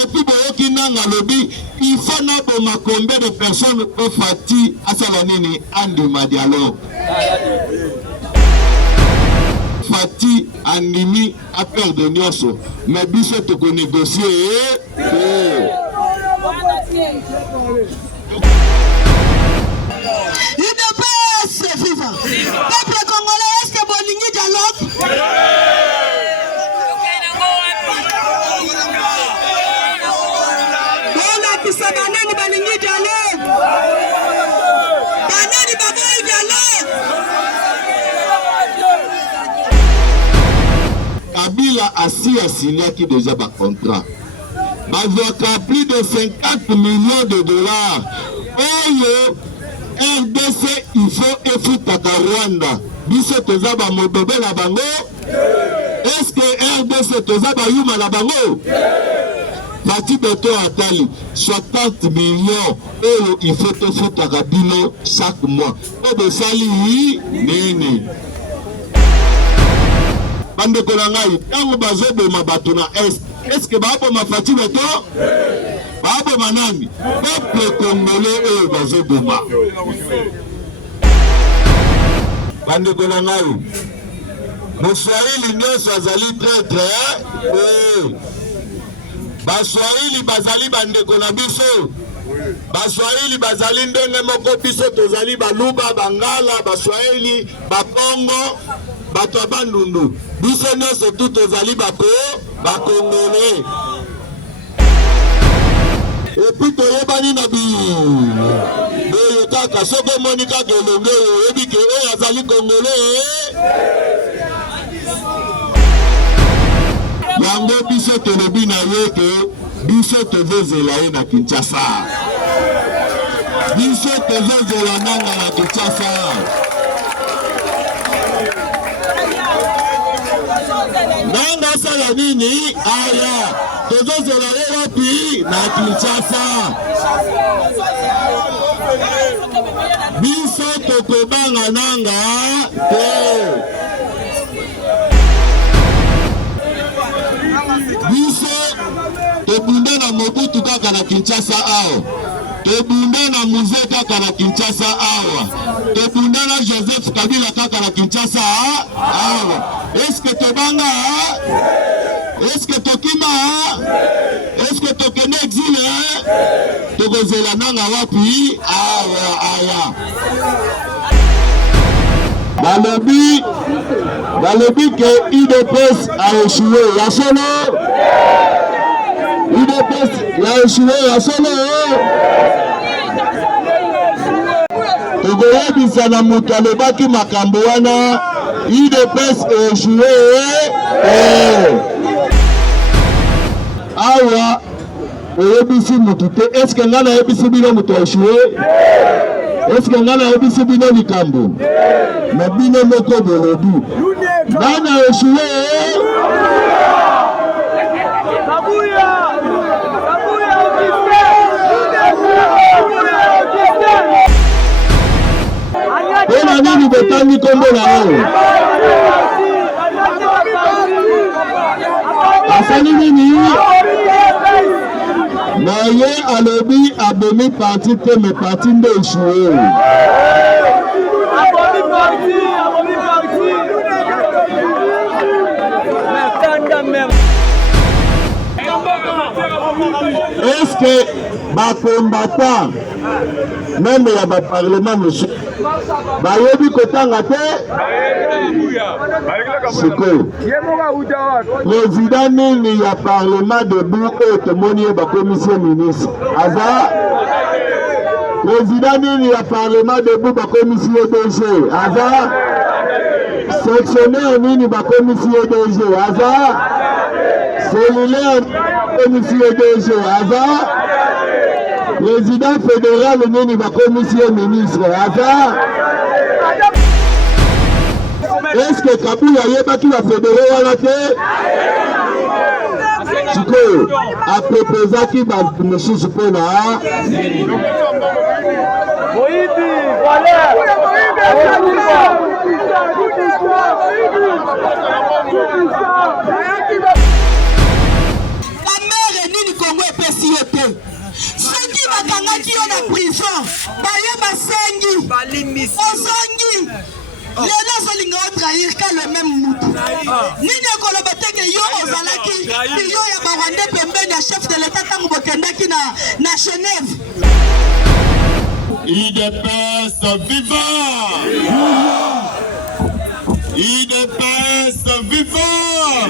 Et puis, il faut n'aboma combien de personnes au Fati à Salanini Andima dialogue. Fati Andimi à perdre Nyoso. Mais Bissot te négocier. UDPS viva. Peuple congolais, est-ce que Bolingi dialogue? Banani balingi dialogue. Banani balingi dialogue. Kabila a signé qui déjà un contrat. Bazoka plus de 50 millions de dollars. Oh, RDC, il faut effuter Rwanda. Biso tezaba modobe la bango. Est-ce que RDC tezaba yuma la bango? Fati Beto Atali, 60 millions euros, il faut te foutre à Rabino chaque mois. Et de sali, nini. Bande Kolangai, quand on bazo de ma batona est-ce que Babo ma Fati Beto? Babo Manani, peuple congolais et bazo de ma. Bande Kolangai, Moussouaïli Nyos Azali très très. Baswahili bazali bandeko na biso. Baswahili bazali ndenge moko biso tozali baluba bangala baswahili bakongo bato bandundu. Biso nyonso tu tozali bakongole. Et puis toyebani na boyo kaka soko monika kelonge oyebi ke oyo azali kongole. Yango biso telobi na ye ke biso tozozela ye na Kinshasa. Biso tozozela nanga na Kinshasa. Nanga sala nini? Aya, tozozela ye wapi? Na Kinshasa. Biso tokobanga nanga te. Biso tebunde na Mobutu kaka na Kinshasa awa. Tebunde na Muze kaka na Kinshasa awa. Tebunde na Joseph Kabila kaka na Kinshasa awa. Est-ce que tobanga? Est-ce que tokima? Est-ce que tokene exilé? Tokozela nanga wapi? Awa aya. Balobi que UDPS a échoué. La solo UDPS a échoué. La solo Togoya bisana mutu alobaki makambo wana UDPS a échoué. Awa oyebisi mutu te. Est-ce que ngana yebisi bino mutu a échoué? Est-ce que ngana yebisi bino likambo? Mais bino moko bolobi nana échoué. Pena nini botangi kombo na yo? Asali nini? Na ye alobi abomi parti te me parti nde échoué. Est-ce que ma combattant même il y a un parlement monsieur bayebi kotanga te sikoyo président nini ya parlement debout oyo tomoni ye bakomisie ministre aza président nini ya parlement debout bakomisie DG aza sectionnaire nini bakomisie DG aza cellulaire bakomisie DG aza président fédéral nini bakomisie ministre aza. Est-ce que Kabila yebaki ba fédéré wana te? Sikoyo apropozaki ba mosusu mpona Kamere nini Kongo te. Soki bakangaki yo na prison, baye basengi, ozongi. Lelo ozolinga otrahir ka le même mutu. Nini ekoloba teke yo ozalaki yo ya barwande pembeni ya chef de l'état ntango bokendaki na Genève. IDPS vivant! IDPS vivant!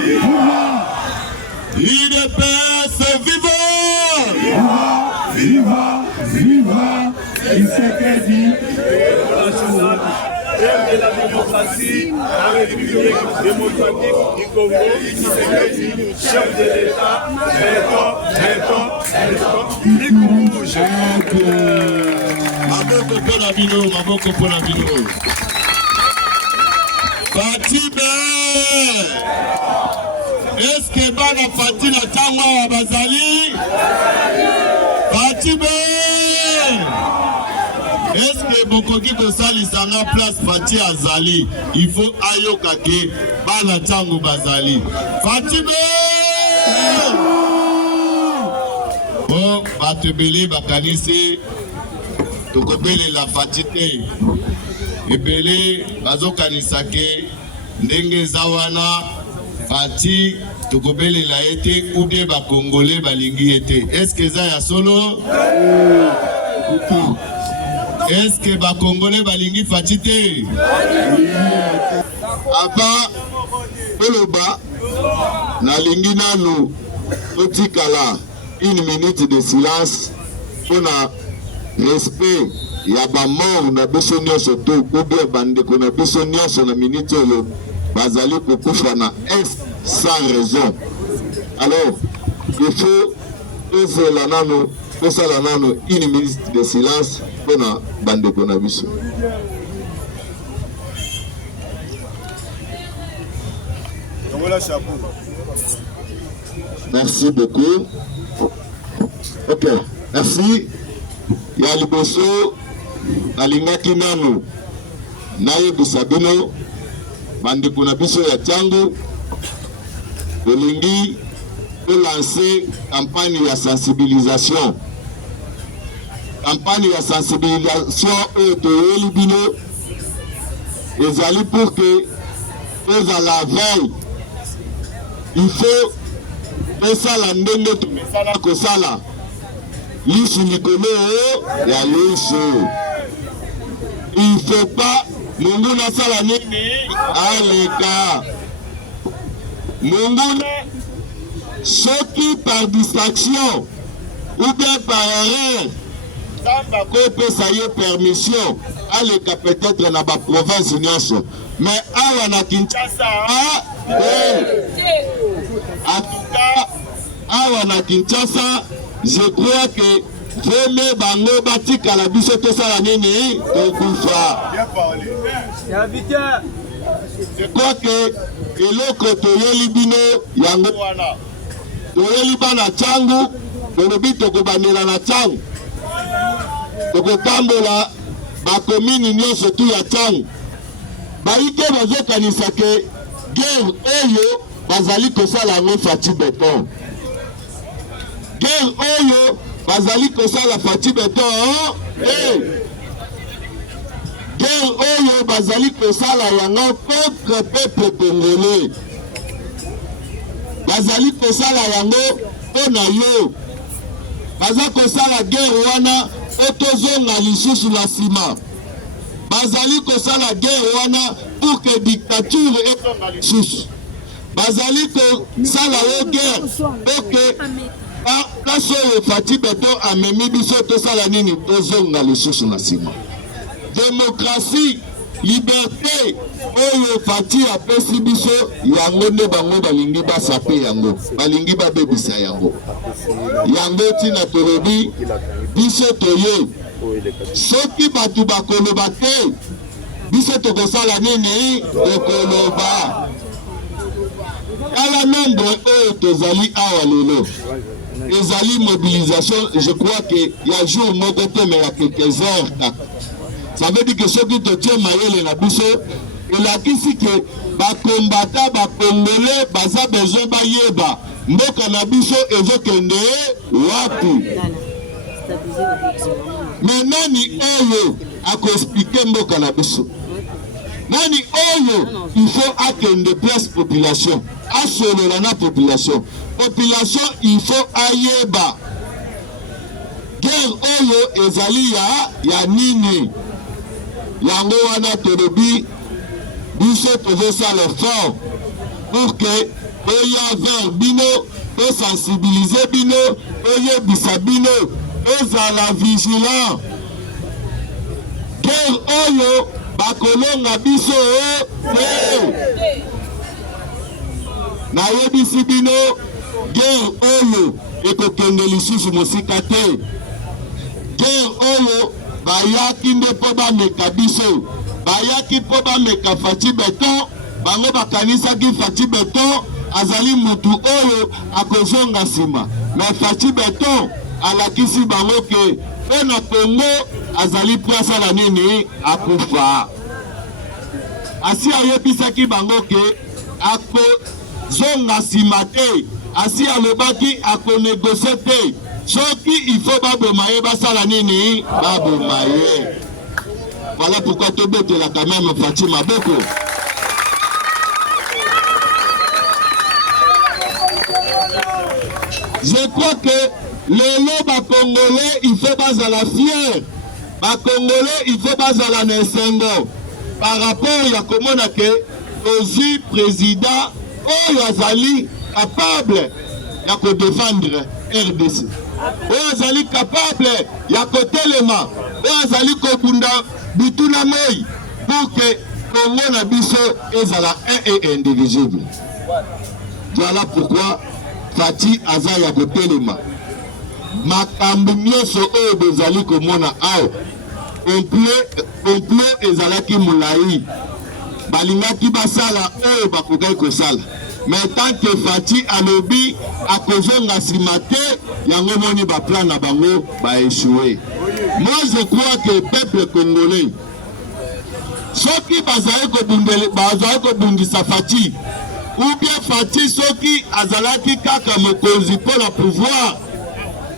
IDPS vivant! Viva! Viva! Tshisekedi! De la démocratie, la République démocratique du Congo, Tshisekedi, chef de l'État, Ligue rouge. Maboko pona bino. Fatime! Est-ce que bana Fatina Tangwa bazali? Fatime! Est-ce que bokoki kosalisa nga place Fati azali? Il faut ayoka ke bana tango bazali. Fatime! Oh, batebele bakanisi tokobele la Fati te. Ebele bazokanisa ke ndenge zawana Fati tokobele la ete ou bien ba Congolais balingi ete. Est-ce que ça ya solo? Est-ce que ba Congolais balingi Fati te? Aba Peloba nalingi nanu otikala une minute de silence pour na respect ya ba mort na biso nyonso to ou bien bandeko na biso nyonso na minute oyo bazali kokufa na est sans raison. Alors il faut osala nano une minute de silence pour na bandeko na biso. Merci beaucoup. Ok, merci. Ya liboso nalingaki nanu nayebisa bino bandeko na biso ya Tchango bolingi lancer campagne ya sensibilisation. Campagne ya sensibilisation oyo toyeli bino ezali pour que à la veille il faut esala ndenge tomesala kosala lisu likolo ya lisu. Il faut pas munguna sala nini aleka munguna soki par distraction ou bien par erreur tamba ko pesa ye permission aleka peut-être na ba province nyonso mais awa na Kinshasa en tout cas awa na Kinshasa je crois que vraiment bango batikala biso tosala nini tokufa. Je crois que eloko toyeli bino yango wana toyeli bana Tchango tolobi tokobandela na Tchango tokotambola bakomini nyonso tu ya Tchango baike bazokanisa ke guerre oyo bazali kosala yango Fati Beton. Guerre oyo bazali kosala Fati Beton. Guerre oyo bazali kosala yango contre peuple congolais. Bazali kosala yango pona yo. Baza kosala guerre wana otozonga lisusu na sima. Bazali kosala guerre wana pour que dictature etonga lisusu. Bazali kosala yo guerre pour que place oyo Fati Beton amemi biso tosala nini tozonga lisusu na sima. Démocratie, liberté, oyo Fati apesi biso yango nde bango balingi basape yango, balingi babebisa yango. Yango tina tolobi biso toye. Soki batu bakoloba te, biso tokosala nini tokoloba. Kala nombre oyo tozali awa lelo. Ezali mobilisation, je crois que ya jour moko te mais ya quelques heures. Ça veut dire que ceux qui te tiennent maïle na biso, il a dit que ba combattant ba congolais baza besoin ba yeba mboka na biso ezokende wapi? Mais nani oyo akoexplike mboka na biso? Nani oyo il faut akende place population, asolola na population. Population il faut ayeba guerre oyo ezali ya nini. Yango wana tolobi biso tozosala effort pour que oya vers bino, to sensibiliser bino, oyebisa bino, ezala vigilant. Guerre oyo bakolonga biso te. Nayebisi bino guerre oyo ekokende lisusu mosika te. Guerre oyo bayaki nde mpo bameka biso, bayaki mpo bameka Faci Beton. Bango bakanisaki Faci Beton azali mutu oyo akozonga nsima. Mais Faci Beton alakisi bango ke mpo na Congo azali mpo asala nini? Akufa. Asi ayebisaki bango ke akozonga nsima te. Asi alobaki akonegosie te. Soki il faut baboma ye basala nini? Baboma ye. Voilà pourquoi tobetela quand même Faci maboko. Je crois que lelo Congolais il faut bazala fier. Congolais il faut bazala na esengo. Par rapport ya komona ke ozi président oyo azali capable ya ko défendre RDC. Oyo azali capable ya kotelema, oyo azali kobunda bituna moi pour que Congo na biso ezala un et indivisible. Voilà pourquoi Faci aza ya kotelema. Makambo nyonso oyo bezali komona awa complot ezalaki mulai, balingaki basala oyo bakokaki kosala. Mais tant que Faci alobi akozonga nsima te, yango moni ba plan na bango ba échoué. Moi je crois que le peuple congolais soki bazali kobundisa Faci ou bien Faci soki azalaki kaka mokonzi pour la pouvoir,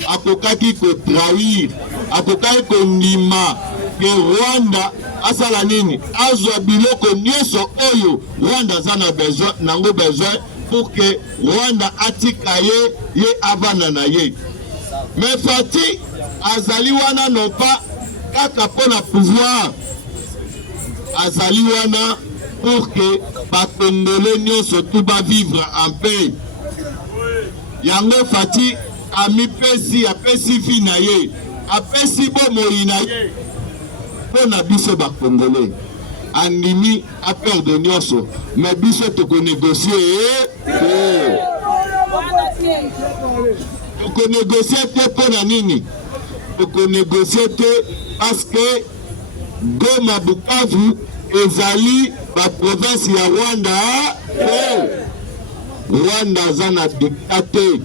akokaki ko trahir, akokaki kondima ke Rwanda asala nini? Azwa biloko nyonso oyo Rwanda aza na besoin nango besoin pour que Rwanda atika ye avana na ye. Mais Faci azali wana non pas kaka pona pouvoir, azali wana pour que bakongole nyonso tout ba vivre en paix. Yango Faci amipesi apesi fi na ye, apesi bomoi na ye pona biso bakongole. Andimi a perdre nyonso, mais biso tokonégocier tokonégocier te pona nini? Tokonégocier te parce que Goma, Bukavu ezali ba province ya Rwanda. Rwanda aza na dictateur,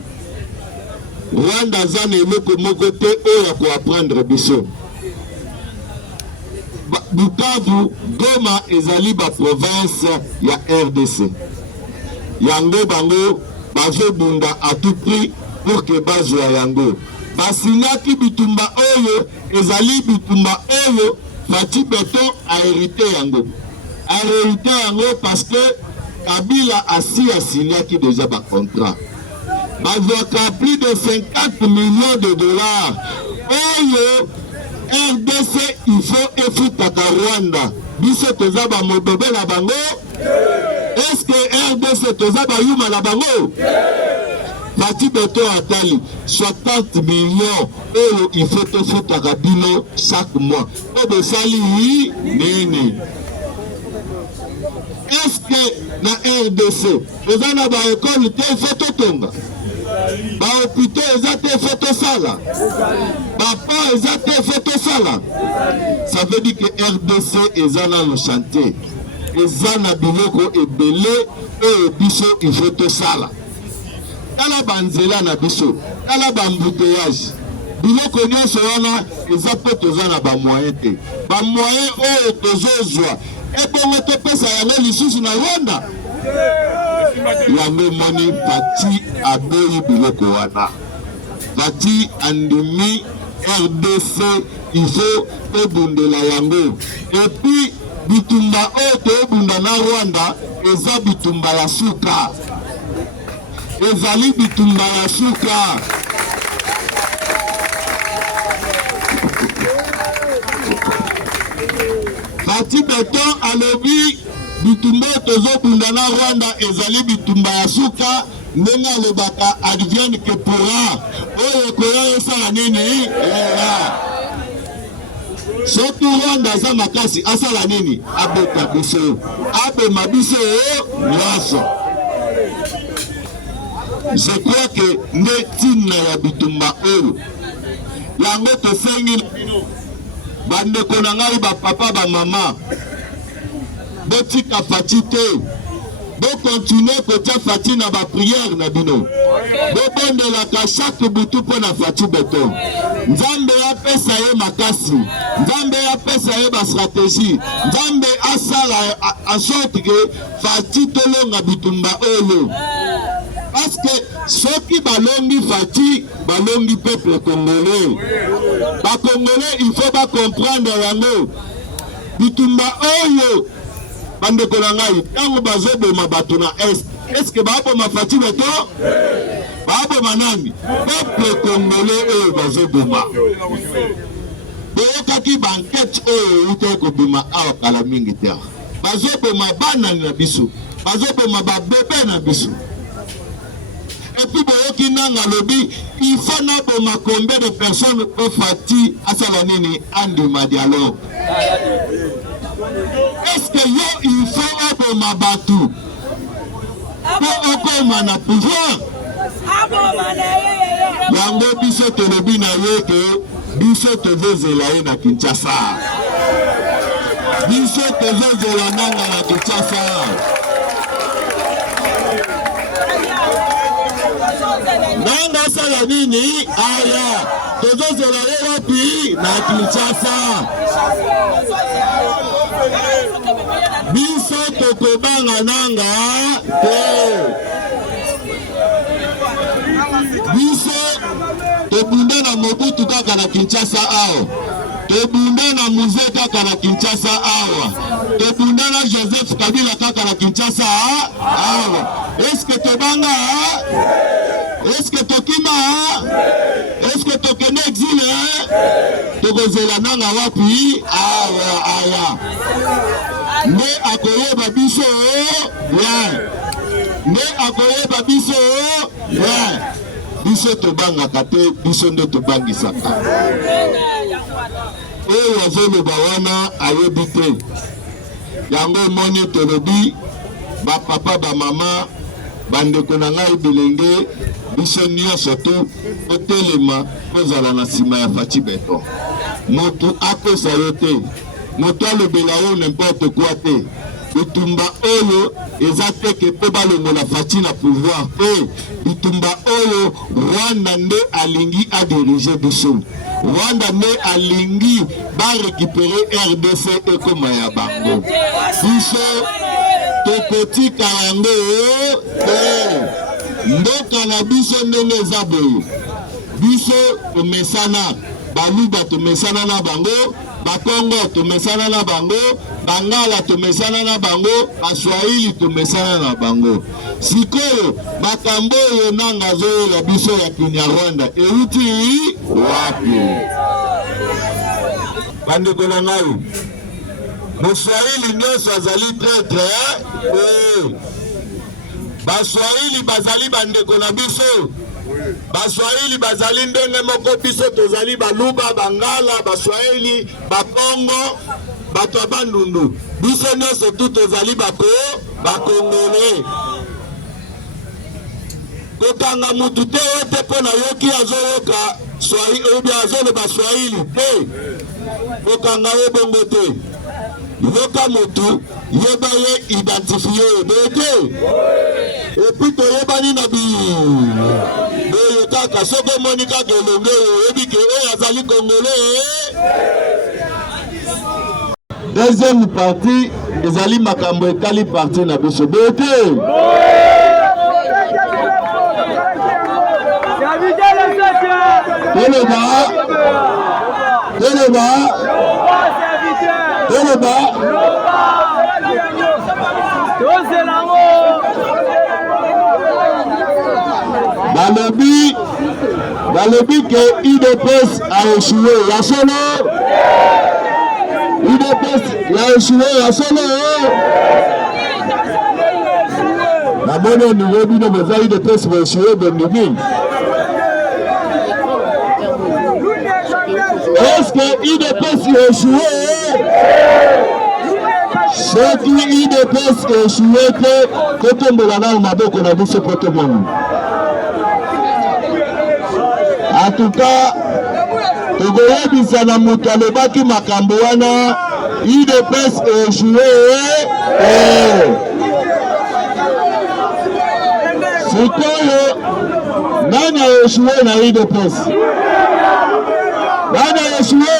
Rwanda aza na eloko moko te oyo ko apprendre biso. Bukavu, Goma ezali ba province ya RDC. Yango bango bazobunda à tout prix pour que bazwa yango. Basinyaki bitumba oyo ezali bitumba oyo Faci Beton a hérité yango. A hérité yango parce que Kabila a signaki déjà ba contrat. Bazwaka plus de 50 millions de dollars. Oyo RDC il faut efutaka Rwanda. Biso toza ba modobe na bango. Est-ce que RDC toza ba yuma na bango? Faci Beton atali 60 millions oyo il faut efutaka bino chaque mois. Obe sali nini? Est-ce que na RDC toza na ba école te il faut totonga? Ba hôpital eza te faut tosala? Papa eza te faut tosala? Ça veut dire que RDC eza na le chantier, eza na biloko ebele oyo biso il faut tosala. Tala banzela na biso, tala bambouteillage, biloko nyonso wana eza mpe toza na bamoyen te. Bamoyen oyo tozozwa ebongo topesa yango lisusu na Rwanda. yango moni Fati aboyi biloko wana. Fati andimi RDC il faut ebundela yango. Et puis bitumba oyo toebunda na Rwanda eza bitumba ya suka. Ezali bitumba ya suka. Fati Beton alobi bitumba tozobunda na Rwanda ezali bitumba ya suka. Ndenge alobaka advienne que pourra. Oyo koya esala nini? Soto Rwanda aza makasi asala nini? Abeta biso. Abema biso nyonso. Je crois que nde tina ya bitumba oyo. Yango tosengi bandeko na ngai bapapa bamama. Botika Fati te. Bo continuer kotia Fati na ba prière na bino. Bo bondelaka chaque butu po na Fati Beton. Nzambe apesa ye makasi. Nzambe apesa ye ba stratégie. Nzambe asala en sorte que Fati tolonga bitumba oyo. Parce que soki balongi Fati, balongi peuple congolais. Ba congolais il faut pas comprendre yango. Bitumba oyo bandeko na ngai tango bazoboma bato na est que baboma Fati Beton? Baboma nani? Peuple congolais oyo bazoboma. Boyokaki banquete oyo ute kobima awa kala mingi te. Bazoboma bana na biso. Bazoboma babebe na biso. Et puis boyoki nanga lobi il faut na boma combien de personnes au Fati asala nini andima dialogue. Est-ce que yo il faut aboma batu pour okoma na pouvoir? Yango biso tolobi na ye ke biso tozozela ye na Kinshasa. Biso tozozela nanga na Kinshasa. Nanga sala nini? Aya tozozela ye wapi? Na Kinshasa. Biso tokobanga nanga te. Biso tobunda na Mobutu kaka na Kinshasa awa. Tobunda na Musée kaka na Kinshasa awa. Tobunda na Joseph Kabila kaka na Kinshasa awa. Est-ce que tobanga? Est-ce que tokima? Est-ce que tokene exil? Tokozela nanga wapi? Awa aya. Ne akoyeba biso bien. Ne akoyeba biso bien. Biso tobangaka te, biso nde tobangisaka. Oyo azoloba wana ayebi te. Yango moni tolobi bapapa bamama bandeko na ngai bilenge biso nyonso tu otelema kozala na nsima ya Fati Beton. Moto akosa yo te. Moto alobela yo n'importe quoi te. Bitumba oyo eza teke pe balongola Fati na pouvoir te. Bitumba oyo Rwanda nde alingi adirige biso. Rwanda nde alingi barécupérer RDC ekoma ya bango. Biso tokotika yango te. Mboka na biso ndenge eza boye. Biso tomesana baluba tomesana na bango. Bakongo tomesana na bango, Bangala tomesana na bango, Baswahili tomesana na bango. Sikoyo makambo yo nanga zo ya biso ya Kinyarwanda euti wapi? Bandeko na ngai Moswahili nyonso azali traître Baswahili bazali bandeko na biso. Baswahili bazali ndenge moko biso tozali baluba Bangala Baswahili Bakongo bato ya bandundu biso nyonso tu tozali bakongole. Kokanga mutu te ete mpo na yoki azoyoka Swahili obi azoloba Swahili te. Kokanga ye bongo te. Yoka mutu yeba ye identifiye yo te. Epi toyebani na kaka soko moni kaka elonge oyebi ke oyo azali Congolais. Deuxième partie ezali makambo ekali partie na biso te. Balobi que UDPS a échoué. Ya solo UDPS a échoué. Ya solo la bonne nouvelle de nos UDPS va échouer. Est-ce que UDPS a échoué? Ceux qui UDPS a échoué, quand on me l'a dit, on a dit ce protocole. En tout cas, tokoyebisa na moto alobaki makambo wana UDPS échoué. Sikoyo nani échoué na UDPS? Nani échoué?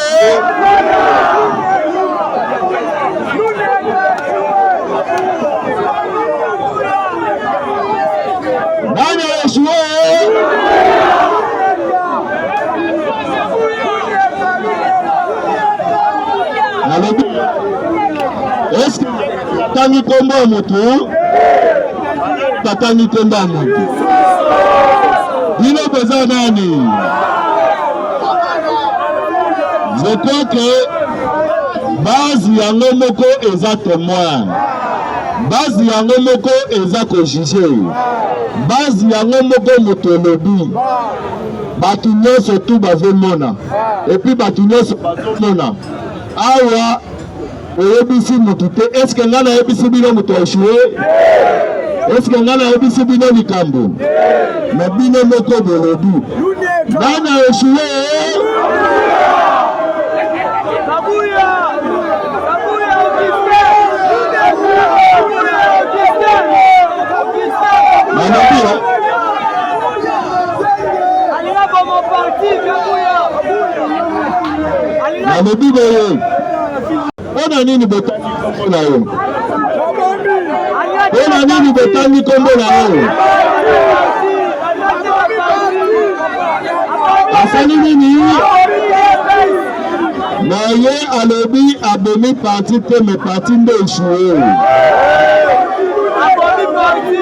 Nani échoué? Est-ce que tangi kombo moto? Tatangi kombo moto. Dino beza nani? Je crois que base yango moko eza témoin. Base yango moko eza ko juger. Base yango moko moto lobi. Batu nyonso tu bazomona. Et puis batu nyonso bazomona. Awa oyebisi mutu te. Est-ce que ngana yebisi bino mutu échoué? Est-ce que ngana yebisi bino likambo? Mais bino moko bolobi ngana échoué. Nalobi boye ona nini botangi kombo na yo? Ona nini botangi kombo na yo? Asali nini? Na ye alobi abomi parti te me parti nde échoué. Abomi parti.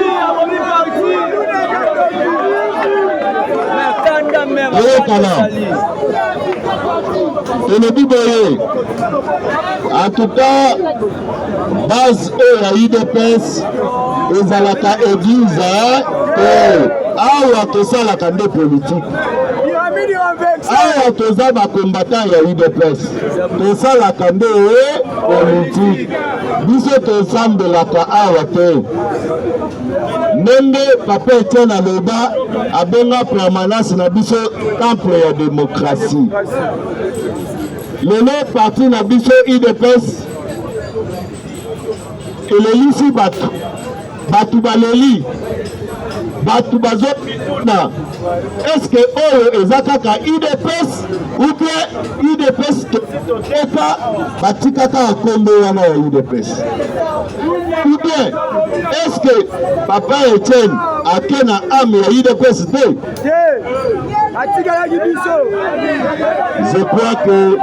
En tout cas, base à UDPS, ezalaka église, awa tosalaka nde politique. Awa toza ba combattant ya UDPS, tosalaka nde politique. Biso tosambolaka awa te. Nende Papa Etienne aloba abenga permanence na biso temple ya démocratie. Lelo parti na biso UDPS elelisi batu baleli batu bazopituna. Est-ce que oyo eza kaka UDPS ou bien UDPS toteka batikaka kombo wana ya UDPS? Ou bien est-ce que Papa Etienne ake na ame ya UDPS te? Je crois que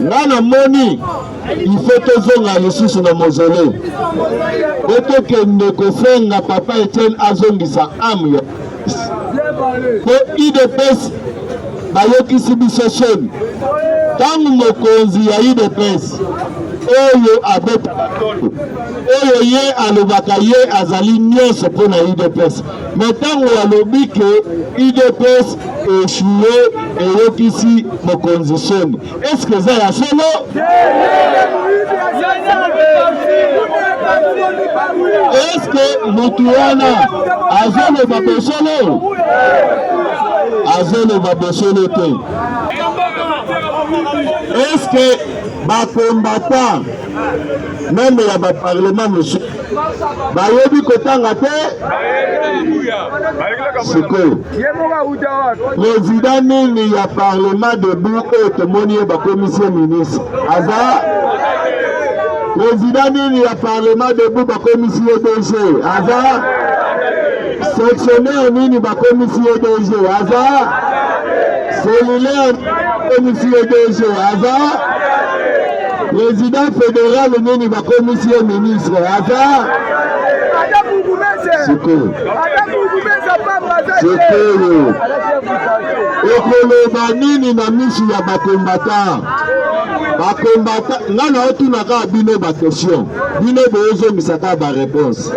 nana moni il faut tozonga lisusu na mozole otokende kosenga Papa Etienne azongisa ame ya po UDPS bayokisi biso soni ntango mokonzi ya UDPS oyo abeta oyo ye alobaka ye azali nyonso mpo na UDPS me ntango alobi ke UDPS échoué eyokisi mokonzi soni. Est-ce que eza ya solo? Est-ce que motu wana azoloba bosolo? Azoloba bosolo te. Est-ce que ba combattant même ya ba parlement monsieur bayebi kotanga te? Sikoyo président nini ya parlement debout oyo tomoni ye bakomisie ministre aza? Président nini ya parlement debout bakomisie DG aza? Sectionnaire nini bakomisie DG aza? cellulaire commission DG Aza, président fédéral nini ba commission ministre Aza. Sikoyo ekoloba nini na misu ya bakombata nga na otunaka bino bakestion bino bozomisaka baréponse.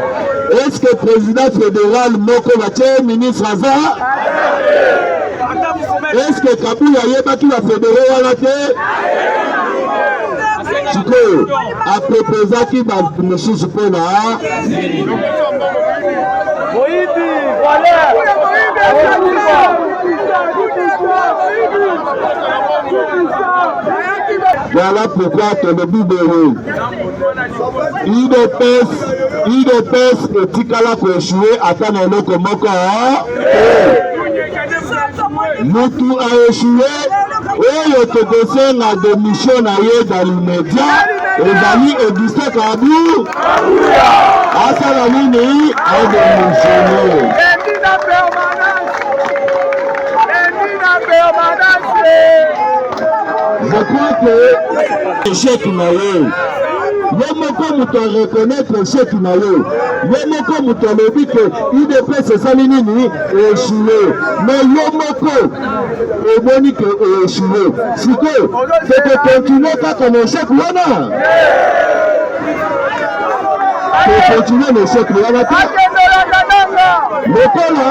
Est-ce que président fédéral moko batie ministre Aza? Est-ce que Kabuya yebaki bafédéré wana te? Sikoyo apropozaki bato mosusu mpona voilà pourquoi tolobi boye UDPS etikala koeshue ata na eloko moko mutu aeshue oyo tokosenga démission na ye dans l'immédiat ezali Augustin Kabou asala nini adémissionné. Je crois que échec na yo moko moto reconnaître échec na yo moko moto alobi ke UDPS esali nini échoué mais yo moko eboni ke échoué sikoyo tokokontinue kaka na échec wana tokokontinue na échec wana te lokola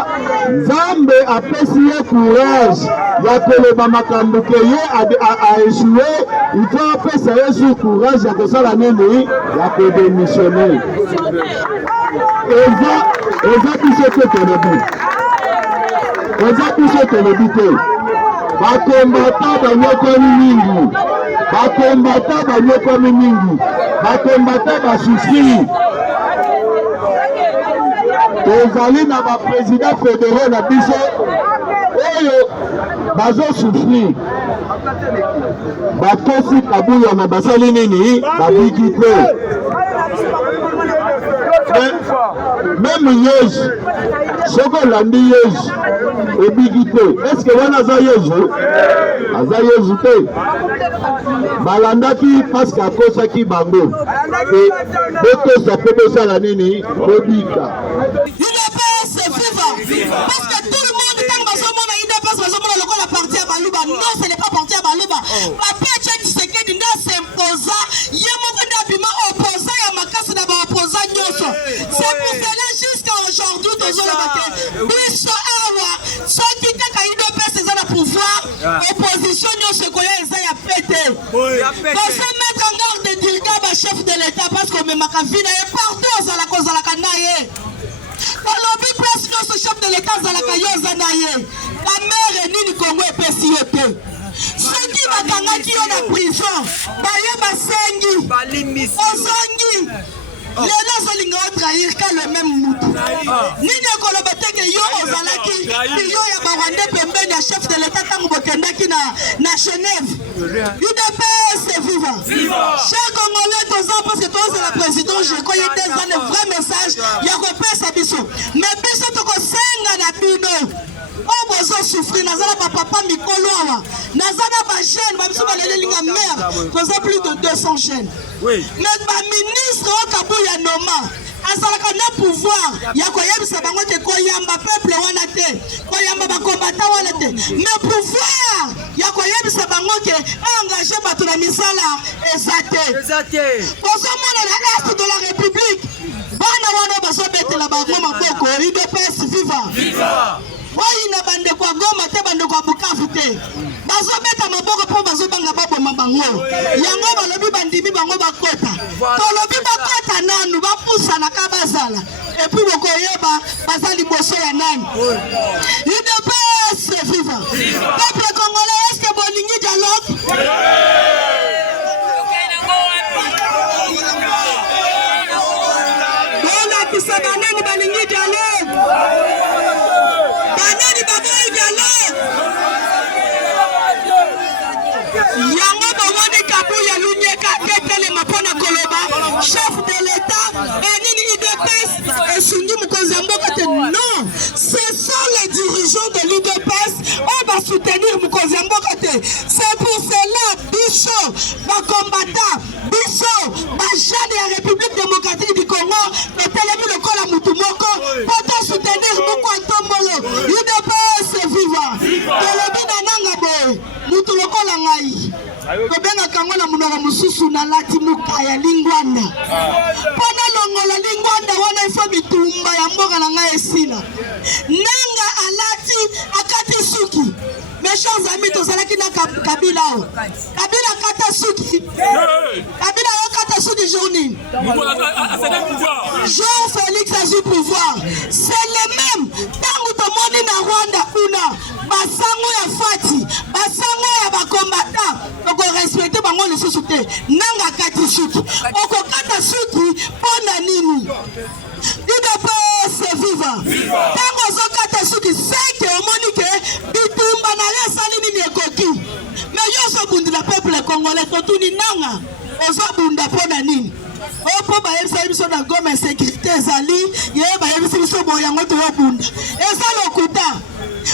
Nzambe apesi ye courage ya koloba makambo ke ye aéchoué, il faut apesa Yesu courage ya kosala nini ya kodémissionner. Eza biso te tolobi te bakombata banyokwami mingi bakombata basouffrir. Tozali na baprésident fédéraux na biso oyo bazosouffrir batosi Kabuya na basali nini babiki te. Même Yesu soko olandi Yesu ebiki te. Est-ce que wana aza Yesu te? Balandaki parce que akosaki bango botosa mpe bosala nini bobika. UDPS viva parce que tout le monde quand bazomona UDPS bazomona lokola parti ya Baluba. Non, ce n'est pas parti ya Baluba. Papa Etienne Tshisekedi nda s'imposa ye moko nda bima opposa ya makasi na baopposa nyonso. C'est pour cela jusqu'à aujourd'hui tozoloba te biso awa soki kaka UDPS eza na pouvoir opposition nyonso ekoya eza ya pete mettre en garde dirigeant ba chef de l'État parce que memaka vina ye partout ozalaka na ye balobi place nyonso chef de l'État azalaka yo oza na ye kamere nini Kongo epesi yo te soki bakangaki yo na prison baye basengi ozongi lelo ozolinga otrahir ka le même mutu nini ekoloba teke yo ozalaki yo ya barwande pembeni ya chef de l'État ntango bokendaki na Genève. UDPS viva cher Congolais toza parce que tozala président je koye te eza le vrai message ya kopesa biso mais biso tokosenga na bino oyo bozosouffrir naza na bapapa mikolo awa naza na bajeune babiso balelelinga mare toza plus de 200 jeunes mais baministre oyo Kabuya noma azalaka na pouvoir ya koyebisa bango te koyamba peuple wana te koyamba bakombata wana te mais pouvoir ya koyebisa bango ke engage bato na misala eza te bozomona na est de la république bana wana bazobetela bango maboko UDPS viva oyina bandeko ya Goma te bandeko ya Bukavu te bazobeta maboko mpo bazobanga baboma bango yango balobi bandimi bango bakota tolobi bakota nanu bapusana ka bazala epui bokoyeba baza liboso ya nani. UDPS viva peuple congolais, est-ce que bolingi dialogue bolakisa banani balingi dialogue yango bomoni Kabuya lunyeka tetelema mpona koloba chef de l'État enini l'UDPS et Sungi Mukozamboka, non, ce sont les dirigeants de l'UDPS, on va soutenir Mukozamboka. C'est pour cela, Bicho, ma combattant, Bicho, ma jeune de la République démocratique du Congo, le télémi le col à Moutoumoko, pour soutenir Moukwatombolo, l'UDPS viva, le Binananga, Moutuloko Langai. Kobenga kangola munora mususu na lati mukaya lingwanda. Pona longola lingwanda wana ifo bitumba ya mboka na ngai esila. Nanga alati akati suki. Mes chers amis, tozalaki na Kabila. Kabila kata suki. Kabila yo kata suki journée. Jean-Félix a eu pouvoir. C'est le même. Tangu tomoni na Rwanda kuna. Basango ya fati. Basango ya bakombata. Oko respecte bango le sosute. Nanga kati suki. Oko kata suki pona nini. UDPS viva. Tango zo kata suki. Seke omonike. Bitumba na le sali nini ekoki. Mais yo so bundi la peuple congolais. Totuni nanga. Ozo bunda pona nini. Opo ba yebisa biso na goma sécurité ezali ye ba yebisa biso boyango to yobunda eza lokuta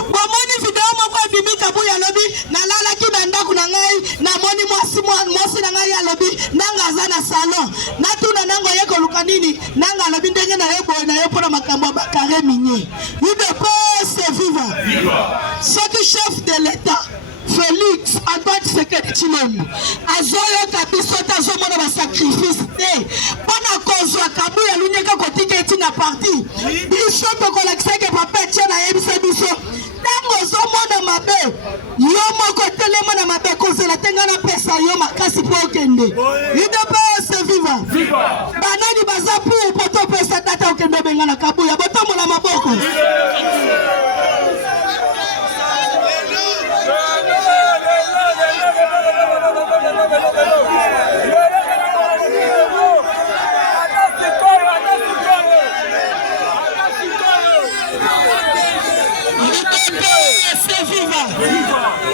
bomoni video moko bimika buya lobi nalalaki na ndako na ngai na moni mwasi na ngai alobi nanga aza na salon natuna nango yeko luka nini nanga alobi ndenge na yebo na yo pona makambo bakare minye UDPS viva ce chef de l'État Félix Antoine Tshisekedi Tshilombo azoyo kabiso tazomona ba sacrifice te pana kozwa kabuya lunyeka kotika etina parti biso tokolakisa ke papa tia na yebisa biso tango zomona mabe yo moko telema na mabe kozela tenga na pesa yo makasi po okende UDPS viva banani baza pour poto pesa data okende benga na kabuya botombola maboko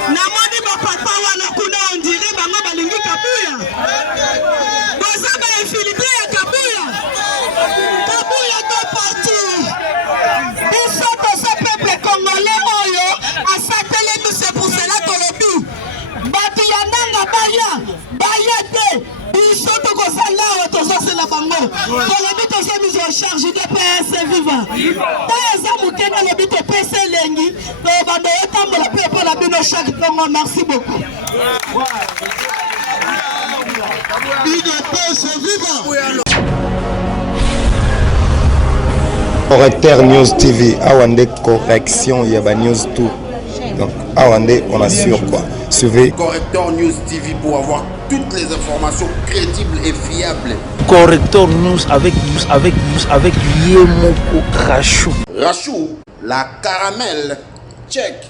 namoni bapapa wana kuna ondire bango balingi kabuya bazaba infiltré ya kabuya to parti biso toza peuple congolais oyo asatelemi c'est pour cela tolobi bato ya nanga baya te biso tokozala awa tozosela bango tolobi toza mise en charge UDPS viva ta eza mokenda lobi topesa elengi tobanda otambola mpe mpo na bino chaque ntongo merci beaucoup UDPS viva Correcteur News TV, Awande correction, il y a ba news tout. Donc Awande, on assure quoi. Suivez Correcteur News TV pour avoir toutes les informations crédibles et fiables. Correcteur News avec Yemoko Rachou. Rachou, la caramel, check.